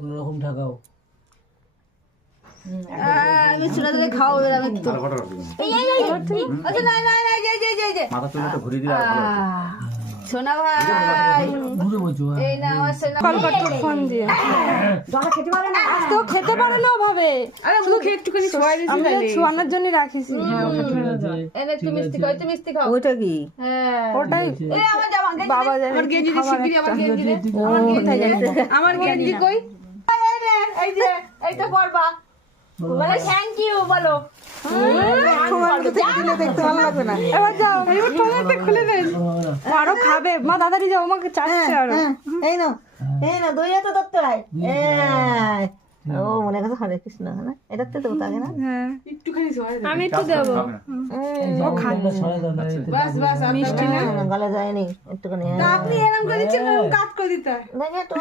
কোনো রকম ঠাকাও। আমি চুলা ধরে খাওয়া হবে আমি তো আচ্ছা না না না যে মাথা তুলে তো ঘুরিয়ে দিলে আর ভালো হতো। সোনা ভাই বুঝে বলছো এই না আমার সোনা কল করতে ফোন দিয়ে খেতে পারে না তো খেতে পারে না ভাবে আরে মুখে একটুখানি ছোঁয়া দিছি আমরা ছোয়ানোর জন্য রাখিছি এনে তুমি মিষ্টি খাও তুমি মিষ্টি খাও ওইটা কি হ্যাঁ ওটাই এই আমার জামা বাবা জানে আমার গেঞ্জি খাবার শিগগিরই আমার একটা। গেঞ্জি আমার গেঞ্জি কই এই যে এইটা পরবা বলে থ্যাংক ইউ বলো তোমার থেকে দিলে দেখতে ভালো লাগবে না এবার যাও এবার তোমারটা খুলে দেন আরো খাবে মা দাদারি যাও আমাকে চাচ্ছে আরো এই না দই তো ধরতে হয় ও মনে কথা হরে কৃষ্ণ না এটাতে তো থাকে না হ্যাঁ একটুখানি ছোঁয়া দাও আমি একটু দেবো খাবে না। ও খাবে ছড়া দাও না বাস বাস মিষ্টি না গলা যায়নি একটুখানি আপনি এরকম করে দিচ্ছেন কাট করে দিতে হয় দেখে তোর